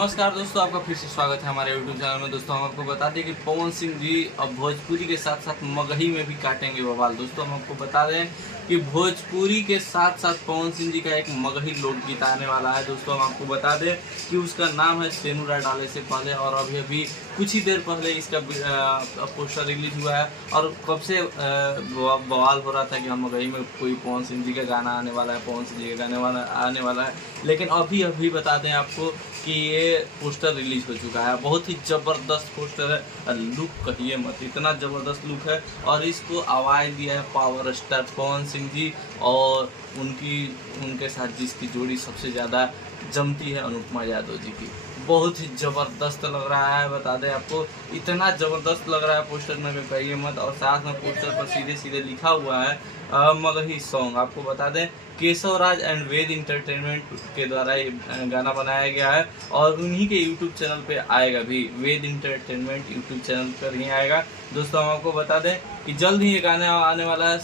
नमस्कार दोस्तों, आपका फिर से स्वागत है हमारे YouTube चैनल में। दोस्तों हम आपको बता दें कि पवन सिंह जी अब भोजपुरी के साथ साथ मगही में भी काटेंगे बवाल। दोस्तों हम आपको बता दें कि भोजपुरी के साथ साथ पवन सिंह जी का एक मगही लोकगीत आने वाला है। दोस्तों हम आपको बता दें कि उसका नाम है सेनुरा डाले से पहले, और अभी कुछ ही देर पहले इसका पोस्टर रिलीज हुआ है। और कब से बवाल हो रहा था कि हम मगही में कोई पवन सिंह जी का गाना आने वाला है, पवन सिंह जी का गाने आने वाला है। लेकिन अभी बता दें आपको कि ये पोस्टर रिलीज हो चुका है। बहुत ही ज़बरदस्त पोस्टर है, लुक कहिए मत, इतना ज़बरदस्त लुक है। और इसको आवाज़ दिया है पावर स्टार पवन सिंह जी, और उनके साथ जिसकी जोड़ी सबसे ज़्यादा जमती है अनुपमा यादव जी की। बहुत ही ज़बरदस्त लग रहा है, बता दें आपको, इतना ज़बरदस्त लग रहा है पोस्टर में कि कहिए मत। और साथ में पोस्टर पर सीधे लिखा हुआ है मगही सॉन्ग। आपको बता दें Keshav Raj and Veda entertainment के द्वारा ये गाना बनाया गया है, और उन्हीं के यूट्यूब चैनल पे आएगा भी। वेद इंटरटेनमेंट यूट्यूब चैनल पर ही आएगा। दोस्तों हम आपको बता दें कि जल्द ही ये गाना आने वाला है।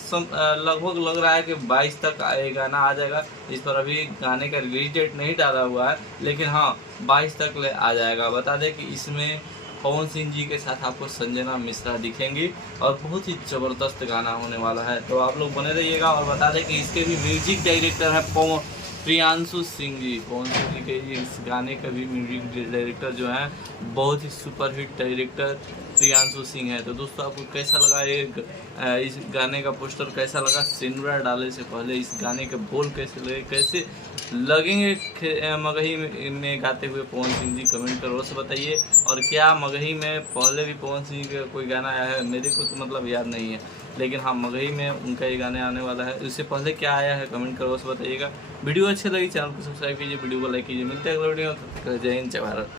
लगभग लग रहा है कि 22 तक ये गाना आ जाएगा। इस पर अभी गाने का रिलीज डेट नहीं डाला हुआ है, लेकिन हाँ 22 तक आ जाएगा। बता दें कि इसमें पवन सिंह जी के साथ आपको संजना मिश्रा दिखेंगी, और बहुत ही ज़बरदस्त गाना होने वाला है। तो आप लोग बने रहिएगा। और बता दें कि इसके भी म्यूजिक डायरेक्टर है प्रियांशु सिंह जी। पवन सिंह जी के इस गाने का भी म्यूजिक डायरेक्टर जो है बहुत ही सुपरहिट डायरेक्टर प्रियांशु सिंह है। तो दोस्तों आपको कैसा लगा इस गाने का पोस्टर, कैसा लगा सेनुरा डाले से पहले इस गाने के बोल कैसे लगेंगे मगही में गाते हुए पवन सिंह जी, कमेंट कर अवश्य बताइए। और क्या मगही में पहले भी पवन सिंह का कोई गाना आया है? मेरे को तो मतलब याद नहीं है, लेकिन हाँ मगही में उनका ये गाने आने वाला है। इससे पहले क्या आया है कमेंट कर अवश्य बताइएगा। वीडियो अच्छी लगी चैनल को सब्सक्राइब कीजिए, वीडियो को लाइक कीजिए। मिलते हैं अगले वीडियो में। जय हिंद, जय भारत।